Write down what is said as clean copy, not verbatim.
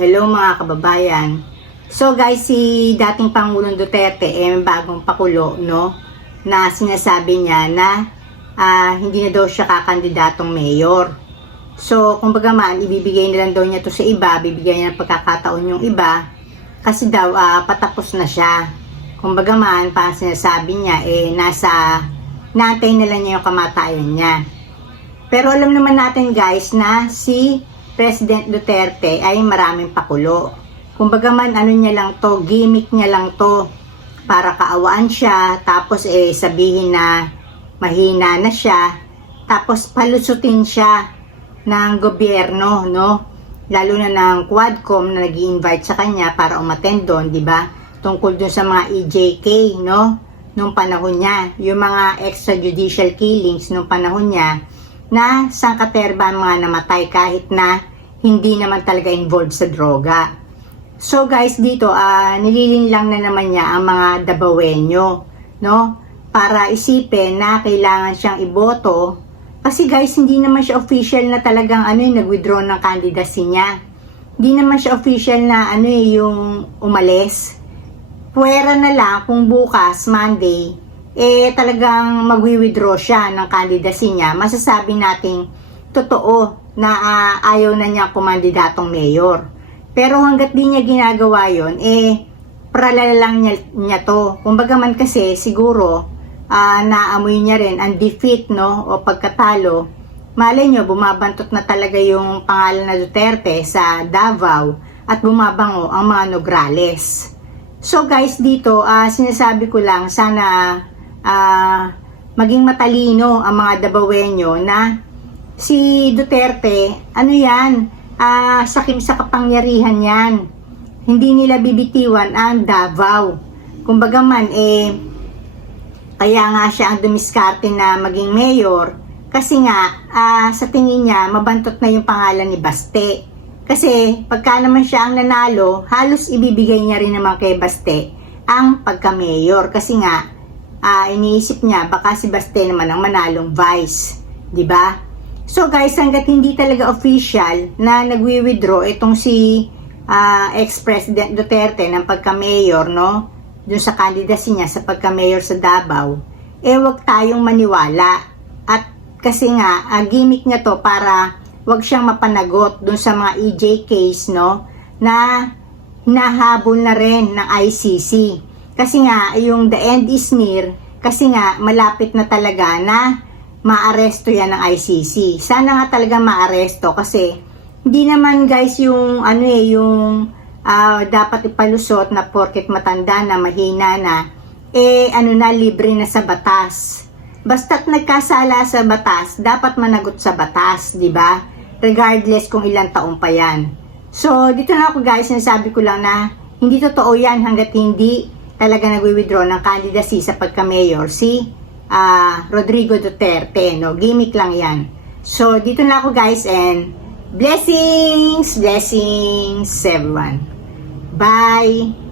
Hello mga kababayan. So guys, si dating Pangulong Duterte may bagong pakulo, no? Na sinasabi niya na hindi na daw siya kakandidatong mayor. So, kumbaga man, ibibigay na lang daw niya to sa iba, bibigyan niya ng pagkakataon yung iba kasi daw patapos na siya. Kumbaga man, parang sinasabi niya natay na lang niya yung kamatayan niya. Pero alam naman natin guys na si President Duterte ay maraming pakulo. Kumbaga man, ano niya lang to, gimmick niya lang to para kaawaan siya, tapos sabihin na mahina na siya, tapos palusutin siya ng gobyerno, no? Lalo na ng Quadcom na nag-i-invite sa kanya para umattend doon, di ba? Tungkol doon sa mga EJK, no? Nung panahon niya, yung mga extrajudicial killings nung panahon niya, na sangkaterba ang mga namatay kahit na hindi naman talaga involved sa droga. So guys, dito nililinlang na naman niya ang mga Dabawenyo, no? Para isipin na kailangan siyang iboto kasi guys, hindi naman siya official na talagang nag-withdraw ng candidacy niya. Hindi naman siya official na yung umalis. Puwera na lang kung bukas, Monday, talagang magwi-withdraw siya ng candidacy niya, masasabi nating totoo na ayaw na niya kumandidatong mayor. Pero hanggat di niya ginagawa yon, pralala lang niya to. Kumbaga man kasi siguro naamoy niya rin ang defeat, no, o pagkatalo. Malay nyo, bumabantot na talaga yung pangalan na Duterte sa Davao at bumabango ang mga Nograles. So guys, dito sinasabi ko lang, sana maging matalino ang mga Dabawenyo na si Duterte, sakim sa kapangyarihan yan. Hindi nila bibitiwan ang Davao. Kumbaga man, kaya nga siya ang dumiskarte na maging mayor kasi nga, sa tingin niya, mabantot na yung pangalan ni Baste. Kasi pagka naman siya ang nanalo, halos ibibigay niya rin naman kay Baste ang pagka-mayor. Kasi nga, iniisip niya, baka si Baste naman ang manalong vice. Diba? So guys, hanggat hindi talaga official na nagwi-withdraw itong si ex-president Duterte ng pagka-mayor, no? Dun sa candidacy niya sa pagka-mayor sa Davao, wag tayong maniwala. At kasi nga, gimmick niya to para wag siyang mapanagot dun sa mga EJKs, no? Na hinahabol na rin ng ICC. Kasi nga, yung the end is near, kasi nga, malapit na talaga na maaresto yan ng ICC. Sana nga talaga maaresto kasi hindi naman guys yung dapat ipalusot na porket matanda na, mahina na, libre na sa batas. Basta't nagkasala sa batas, dapat managot sa batas, di ba? Regardless kung ilang taon pa yan. So, dito na ako guys, sinasabi ko lang na hindi totoo yan hanggat hindi talaga nagwi-withdraw ng candidacy sa pagka-mayor si Rodrigo Duterte, no? Gimmick lang yan. So, dito na ako guys and blessings everyone. Bye!